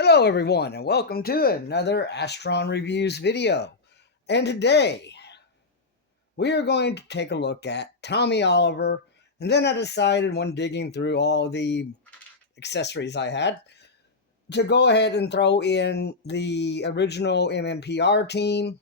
Hello everyone and welcome to another Astron Reviews video. And today we are going to take a look at Tommy Oliver, and then I decided when digging through all the accessories I had to go ahead and throw in the original MMPR team,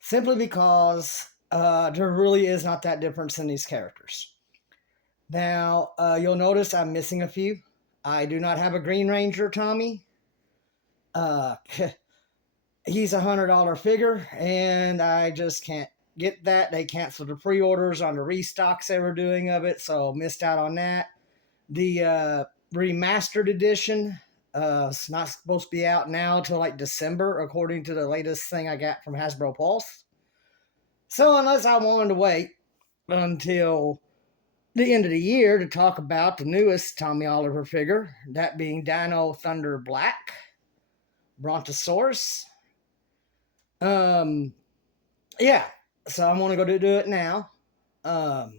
simply because there really is not that difference in these characters. Now you'll notice I'm missing a few. I do not have a Green Ranger Tommy. He's $100 figure, and I just can't get that. They canceled the pre-orders on the restocks they were doing of it, so missed out on that. The remastered edition it's not supposed to be out now till like December, according to the latest thing I got from Hasbro Pulse. So unless I wanted to wait until the end of the year to talk about the newest Tommy Oliver figure, that being Dino Thunder Black, Brontosaurus. Yeah, so I'm going to go do it now. We're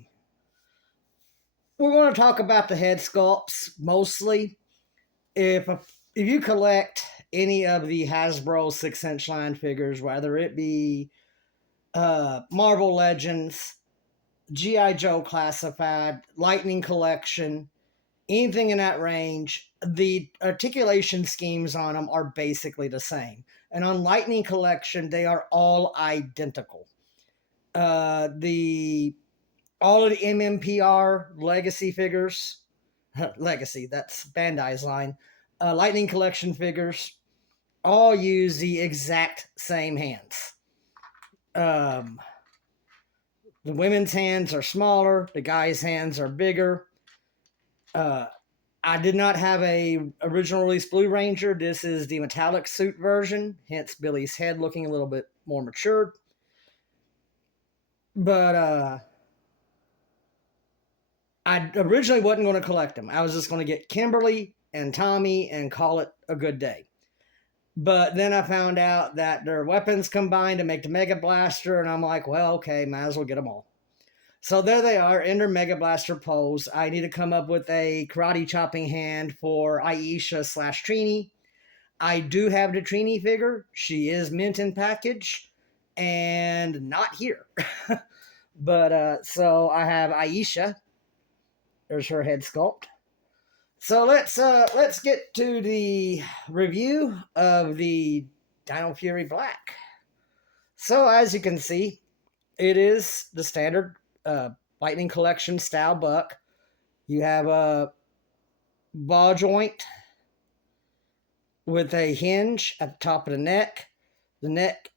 going to talk about the head sculpts mostly. If you collect any of the Hasbro 6-inch line figures, whether it be Marvel Legends, G.I. Joe Classified, Lightning Collection, anything in that range, the articulation schemes on them are basically the same. And on Lightning Collection, they are all identical. All of the MMPR Legacy figures, Legacy, that's Bandai's line, Lightning Collection figures, all use the exact same hands. The women's hands are smaller, the guys' hands are bigger. I did not have a original release Blue Ranger. This is the metallic suit version, hence Billy's head looking a little bit more matured. But I originally wasn't going to collect them. I was just going to get Kimberly and Tommy and call it a good day. But then I found out that their weapons combined to make the Mega Blaster, and I'm like, well, okay, might as well get them all. So there they are in their Mega Blaster pose. I need to come up with a karate chopping hand for Aisha / Trini. I do have the Trini figure. She is mint in package and not here. But so I have Aisha. There's her head sculpt. So let's get to the review of the Dino Fury Black. So as you can see, it is the standard Lightning Collection style buck. You have a ball joint with a hinge at the top of the neck. The neck,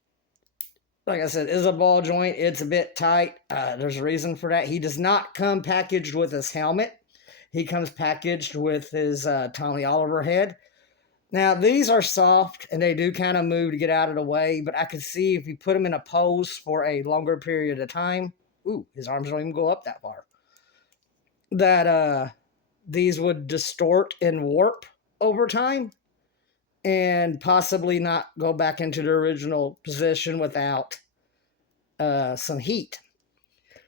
like I said, is a ball joint. It's a bit tight. There's a reason for that. He does not come packaged with his helmet. He comes packaged with his Tommy Oliver head. Now, these are soft, and they do kind of move to get out of the way, but I could see if you put him in a pose for a longer period of time, ooh, his arms don't even go up that far, that these would distort and warp over time and possibly not go back into the original position without some heat.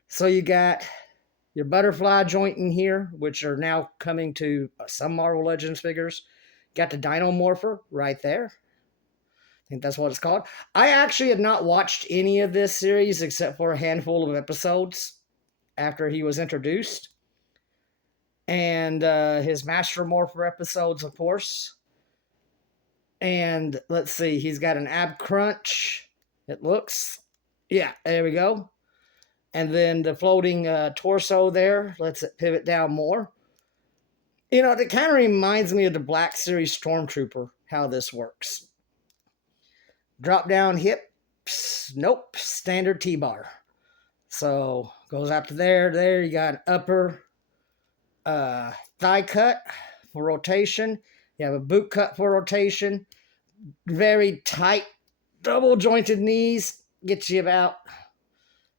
So you got your butterfly joint in here, which are now coming to some Marvel Legends figures. Got the Dino Morpher right there. I think that's what it's called. I actually had not watched any of this series except for a handful of episodes after he was introduced. And his Master Morpher episodes, of course. And let's see, he's got an ab crunch, it looks. Yeah, there we go. And then the floating torso there lets it pivot down more. You know, it kind of reminds me of the Black Series Stormtrooper, how this works. Drop down hips, nope, standard T-bar. So, goes up to there, you got an upper thigh cut for rotation. You have a boot cut for rotation. Very tight, double jointed knees. Gets you about,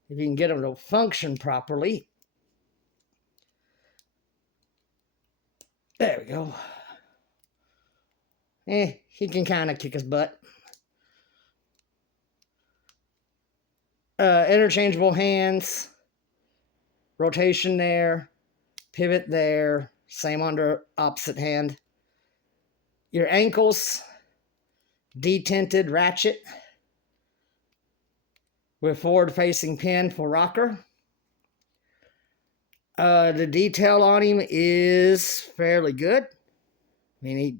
if you can get them to function properly. There we go. He can kind of kick his butt. Interchangeable hands. Rotation there. Pivot there. Same on the opposite hand. Your ankles, detinted ratchet with forward-facing pin for rocker. The detail on him is fairly good. I mean, he,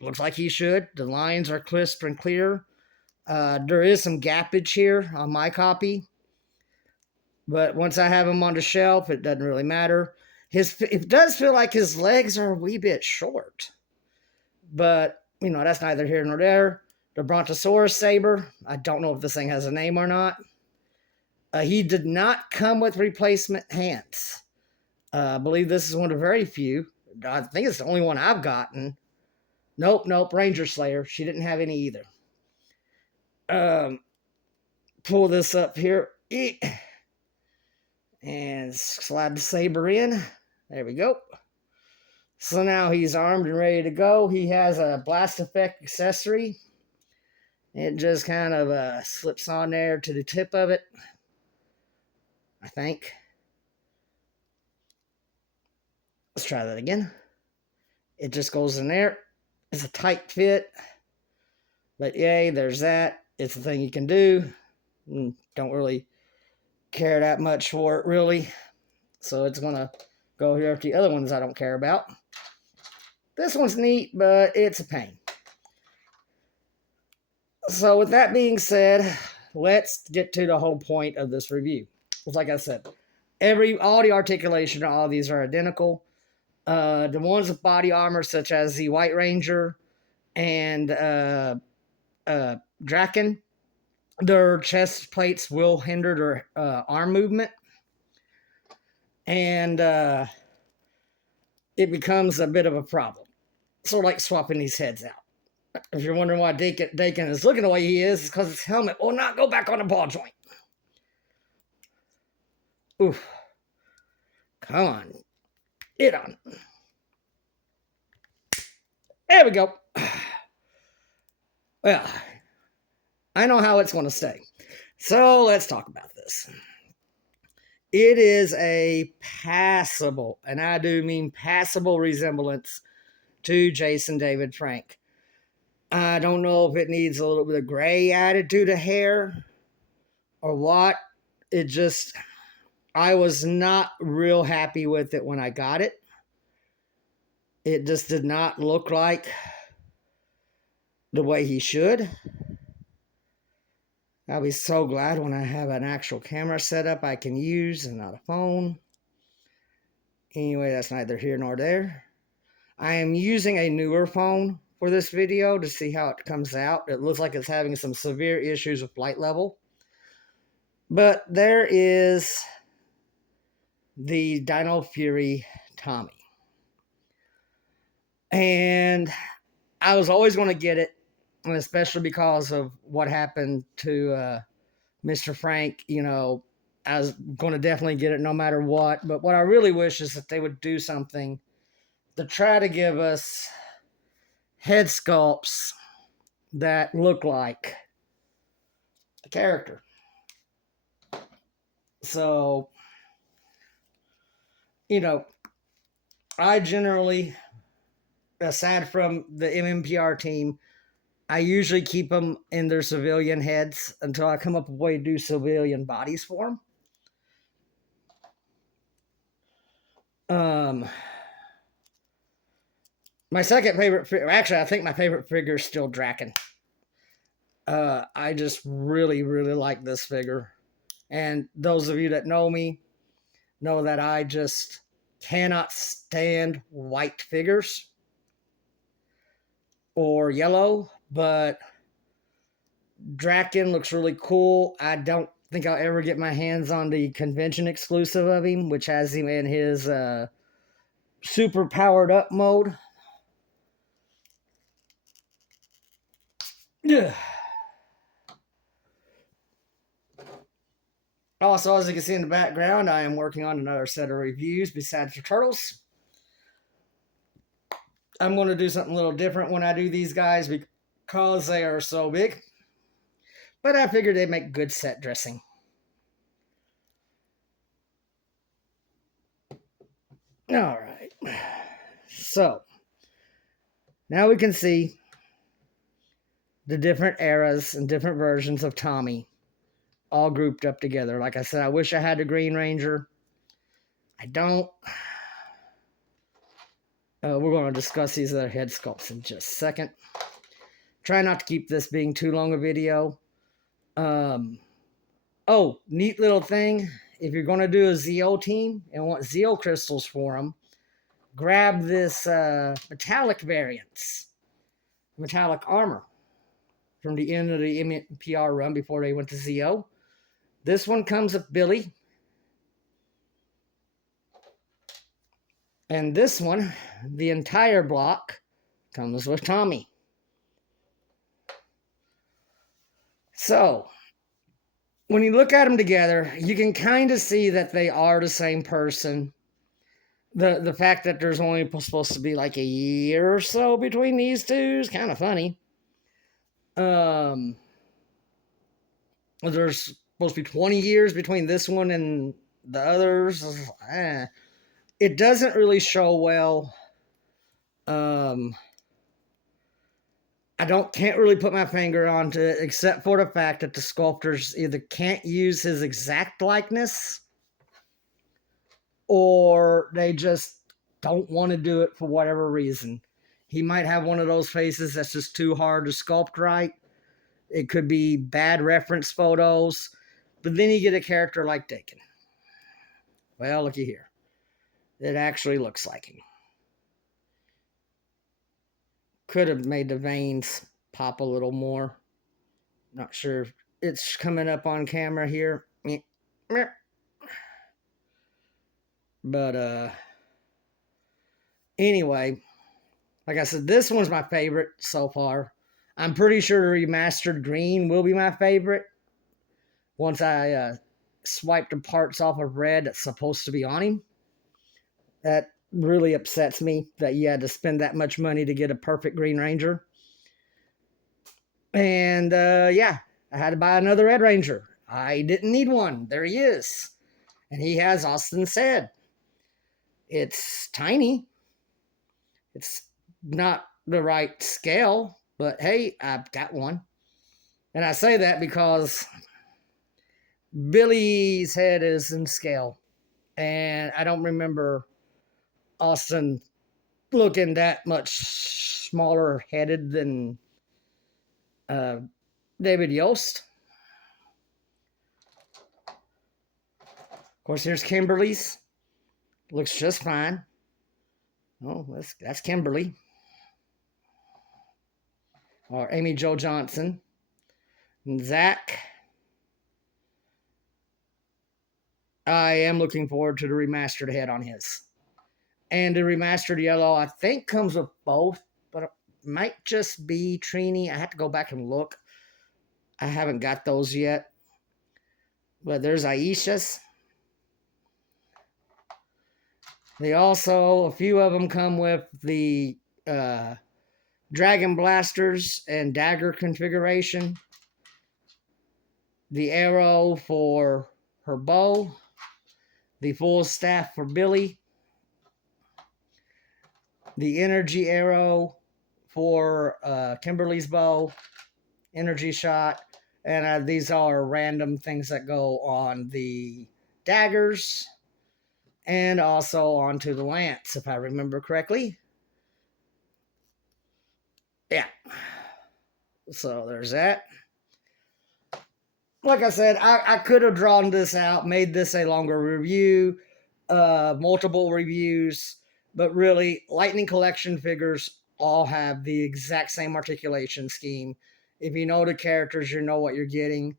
looks like he should. The lines are crisp and clear. There is some gappage here on my copy, but once I have him on the shelf, it doesn't really matter. It does feel like his legs are a wee bit short, but that's neither here nor there. The Brontosaurus saber, I don't know if this thing has a name or not. He did not come with replacement hands. I believe this is one of the very few. I think it's the only one I've gotten. Nope, Ranger Slayer. She didn't have any either. Pull this up here. And slide the saber in. There we go. So now he's armed and ready to go. He has a blast effect accessory. It just kind of slips on there to the tip of it, I think. Let's try that again. It just goes in there. It's a tight fit. But yay, there's that. It's a thing you can do. Don't really care that much for it, really. So it's going to go here with the other ones I don't care about. This one's neat, but it's a pain. So with that being said, let's get to the whole point of this review. Like I said, all the articulation of all these are identical. The ones with body armor, such as the White Ranger and Draken, their chest plates will hinder their arm movement. And it becomes a bit of a problem. Sort of like swapping these heads out. If you're wondering why Dakin is looking the way he is, it's because his helmet will not go back on the ball joint. Oof. Come on. Get on. There we go. Well, I know how it's going to stay. So let's talk about this. It is a passable, and I do mean passable, resemblance to Jason David Frank. I don't know if it needs a little bit of gray added to the hair or what. I was not real happy with it when I got it. It just did not look like the way he should. I'll be so glad when I have an actual camera set up I can use and not a phone. Anyway, that's neither here nor there. I am using a newer phone for this video to see how it comes out. It looks like it's having some severe issues with light level. But there is the Dino Fury Tommy. And I was always going to get it, and especially because of what happened to Mr. Frank. I was going to definitely get it no matter what. But what I really wish is that they would do something to try to give us head sculpts that look like the character. So, I generally, aside from the MMPR team, I usually keep them in their civilian heads until I come up with a way to do civilian bodies for them. My second favorite figure, actually, I think my favorite figure is still Draken. I just really, really like this figure. And those of you that know me know that I just cannot stand white figures or yellow, but Draken looks really cool. I don't think I'll ever get my hands on the convention exclusive of him, which has him in his super powered up mode. Yeah. Also, as you can see in the background, I am working on another set of reviews besides the turtles. I'm going to do something a little different when I do these guys because they are so big. But I figured they'd make good set dressing. All right. So, Now we can see the different eras and different versions of Tommy all grouped up together. Like I said, I wish I had the Green Ranger. I don't. We're going to discuss these other head sculpts in just a second. Try not to keep this being too long a video. Oh, neat little thing. If you're going to do a Zeo team and want Zeo crystals for them, grab this metallic variants, metallic armor from the end of the MMPR run before they went to Zeo. This one comes with Billy. And this one, the entire block, comes with Tommy. So, when you look at them together, you can kind of see that they are the same person. The fact that there's only supposed to be like a year or so between these two is kind of funny. There's supposed to be 20 years between this one and the others. It doesn't really show well. I can't really put my finger onto it, except for the fact that the sculptors either can't use his exact likeness, or they just don't want to do it for whatever reason. He might have one of those faces that's just too hard to sculpt right. It could be bad reference photos. But then you get a character like Dakin. Well, looky here. It actually looks like him. Could have made the veins pop a little more. Not sure if it's coming up on camera here. But anyway, like I said, this one's my favorite so far. I'm pretty sure the remastered green will be my favorite. Once I swipe the parts off of red that's supposed to be on him. That really upsets me that you had to spend that much money to get a perfect Green Ranger. And yeah, I had to buy another Red Ranger. I didn't need one. There he is. And he has Austin's head. It's tiny. It's not the right scale, but hey, I've got one. And I say that because Billy's head is in scale. And I don't remember Austin looking that much smaller headed than David Yost. Of course, here's Kimberly's. Looks just fine. Oh, that's Kimberly. Or Amy Jo Johnson. And Zach. I am looking forward to the remastered head on his. And the remastered yellow, I think, comes with both, but it might just be Trini. I have to go back and look. I haven't got those yet. But there's Aisha's. They also, a few of them come with the Dragon Blasters and Dagger configuration. The arrow for her bow. The full staff for Billy. The energy arrow for Kimberly's bow. Energy shot. And these are random things that go on the daggers. And also onto the lance, if I remember correctly. Yeah. So there's that. Like I said, I could have drawn this out, made this a longer review, multiple reviews, but really, Lightning Collection figures all have the exact same articulation scheme. If you know the characters, you know what you're getting.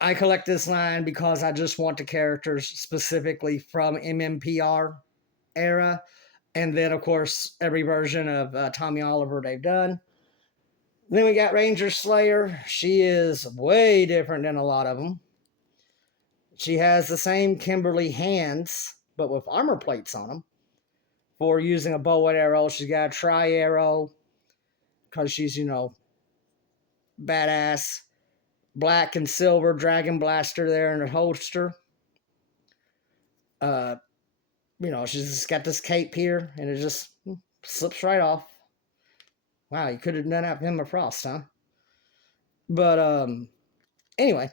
I collect this line because I just want the characters specifically from MMPR era. And then, of course, every version of Tommy Oliver they've done. Then we got Ranger Slayer. She is way different than a lot of them. She has the same Kimberly hands, but with armor plates on them. For using a bow and arrow, she's got a tri-arrow. Because she's, badass. Black and silver Dragon Blaster there in her holster. She's just got this cape here, and it's just slips right off. Wow, you could have done that Emma Frost, huh? But anyway,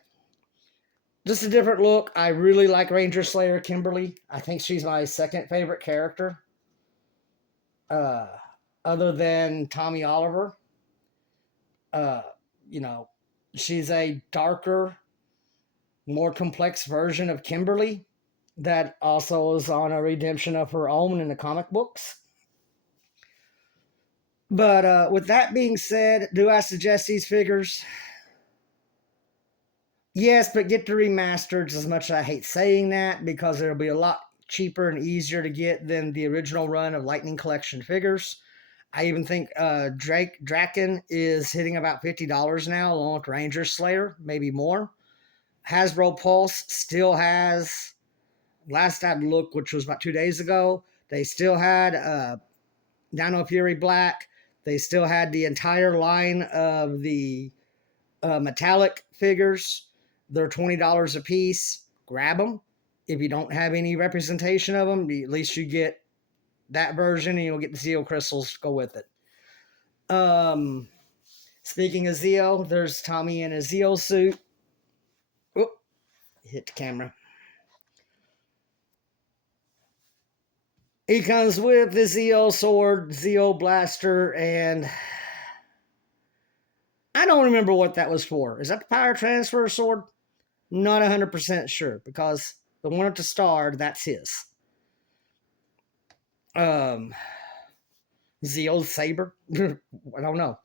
just a different look. I really like Ranger Slayer Kimberly. I think she's my second favorite character, uh, other than Tommy Oliver. Uh, you know, she's a darker, more complex version of Kimberly that also is on a redemption of her own in the comic books. But with that being said, do I suggest these figures? Yes, but get the remasters. As much as I hate saying that, because it'll be a lot cheaper and easier to get than the original run of Lightning Collection figures. I even think Draken is hitting about $50 now, along with Ranger Slayer, maybe more. Hasbro Pulse still has, last I looked, which was about 2 days ago, they still had Dino Fury Black. They still had the entire line of the metallic figures. They're $20 a piece. Grab them. If you don't have any representation of them, at least you get that version and you'll get the Zeo crystals to go with it. Speaking of Zeo, there's Tommy in a Zeo suit. Oop, hit the camera. He comes with the Zeo sword, Zeo blaster, and I don't remember what that was for. Is that the power transfer sword? Not 100% sure, because the one at the start, that's his. Zeo saber? I don't know.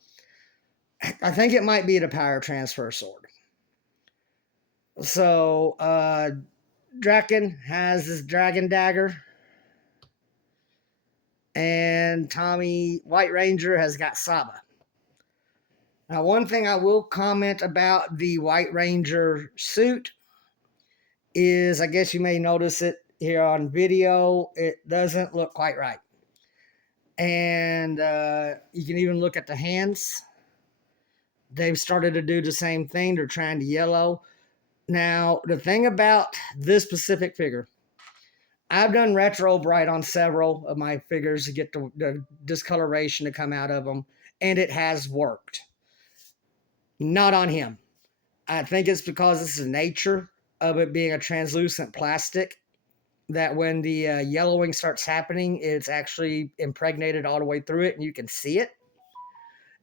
I think it might be the power transfer sword. So, Draken has his dragon dagger. And Tommy White Ranger has got Saba. Now, one thing I will comment about the White Ranger suit is, I guess you may notice it here on video, it doesn't look quite right. And you can even look at the hands. They've started to do the same thing. They're trying to yellow. Now, the thing about this specific figure, I've done retro bright on several of my figures to get the discoloration to come out of them, and it has worked. Not on him. I think it's because this is the nature of it being a translucent plastic that when the yellowing starts happening, it's actually impregnated all the way through it and you can see it.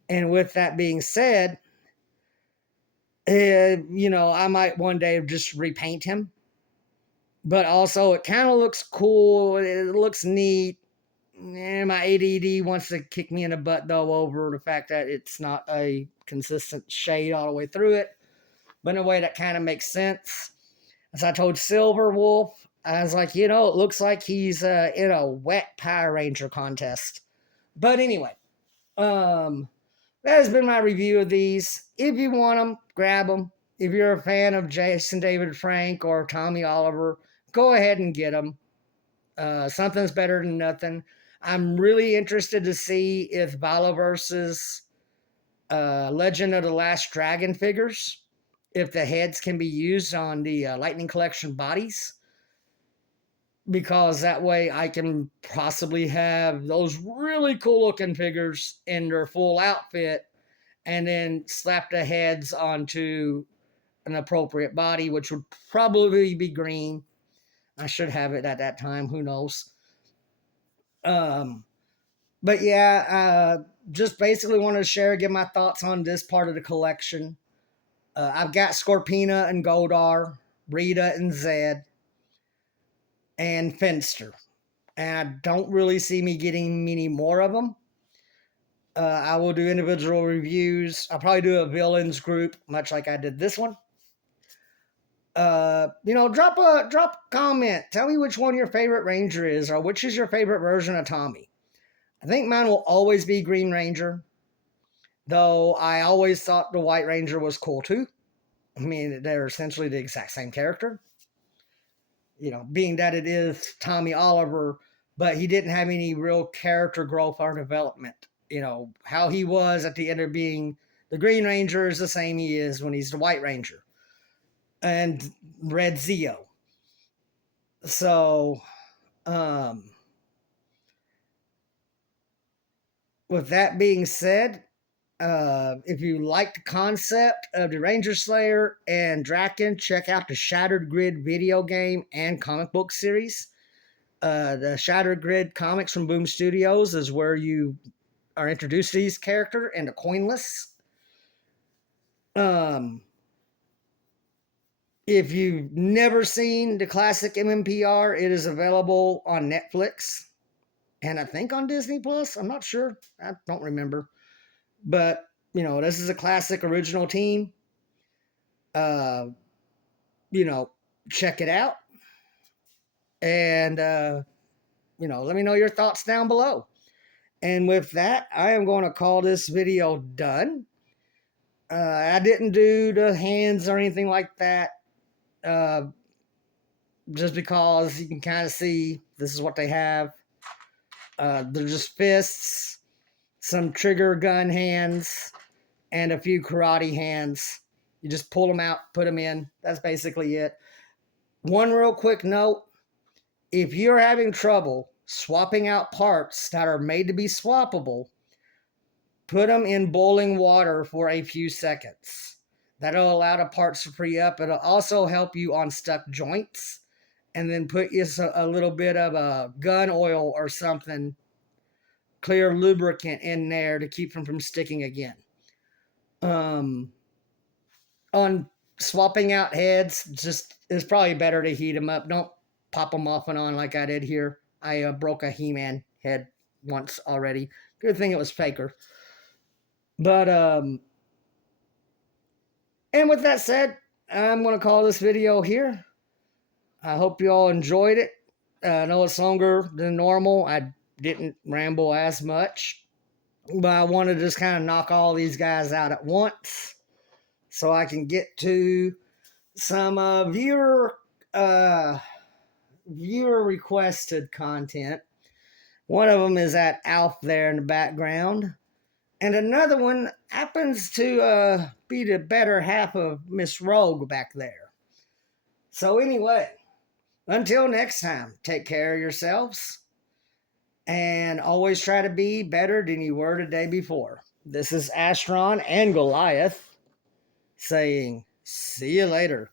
And with that being said, I might one day just repaint him. But also, it kind of looks cool. It looks neat. My ADD wants to kick me in the butt, though, over the fact that it's not a consistent shade all the way through it. But in a way that kind of makes sense. As I told Silver Wolf, I was like, it looks like he's in a wet Power Ranger contest. But anyway, that has been my review of these. If you want them, grab them. If you're a fan of Jason David Frank or Tommy Oliver, go ahead and get them. Something's better than nothing. I'm really interested to see if Valaverse's Legend of the Last Dragon figures, if the heads can be used on the Lightning Collection bodies, because that way I can possibly have those really cool looking figures in their full outfit and then slap the heads onto an appropriate body, which would probably be green. I should have it at that time. Who knows? But yeah, just basically wanted to share, give my thoughts on this part of the collection. I've got Scorpina and Goldar, Rita and Zed, and Finster. And I don't really see me getting many more of them. I will do individual reviews. I'll probably do a villains group, much like I did this one. Drop a comment. Tell me which one your favorite Ranger is, or which is your favorite version of Tommy. I think mine will always be Green Ranger, though I always thought the White Ranger was cool too. I mean, they're essentially the exact same character. Being that it is Tommy Oliver, but he didn't have any real character growth or development. How he was at the end of being the Green Ranger is the same he is when he's the White Ranger. And Red Zeo. So, with that being said, if you like the concept of the Ranger Slayer and Draken, check out the Shattered Grid video game and comic book series. The Shattered Grid comics from Boom Studios is where you are introduced to these characters and the coinless. If you've never seen the classic MMPR, it is available on Netflix and I think on Disney Plus. I'm not sure. I don't remember. But, this is a classic original team. Uh, check it out. And, let me know your thoughts down below. And with that, I am going to call this video done. I didn't do the hands or anything like that. Just because you can kind of see this is what they have. They're just fists, some trigger gun hands, and a few karate hands. You just pull them out, put them in. That's basically it. One real quick note. If you're having trouble swapping out parts that are made to be swappable, put them in boiling water for a few seconds. That'll allow the parts to free up. It'll also help you on stuck joints. And then put a little bit of a gun oil or something, clear lubricant in there to keep them from sticking again. On swapping out heads, it's probably better to heat them up. Don't pop them off and on like I did here. I broke a He-Man head once already. Good thing it was faker. But, and with that said, I'm going to call this video here. I hope you all enjoyed it. I know it's longer than normal. I didn't ramble as much. But I wanted to just kind of knock all these guys out at once so I can get to some viewer requested content. One of them is that Alf there in the background. And another one happens to be the better half of Miss Rogue back there. So anyway, until next time, take care of yourselves. And always try to be better than you were the day before. This is Astron and Goliath saying, see you later.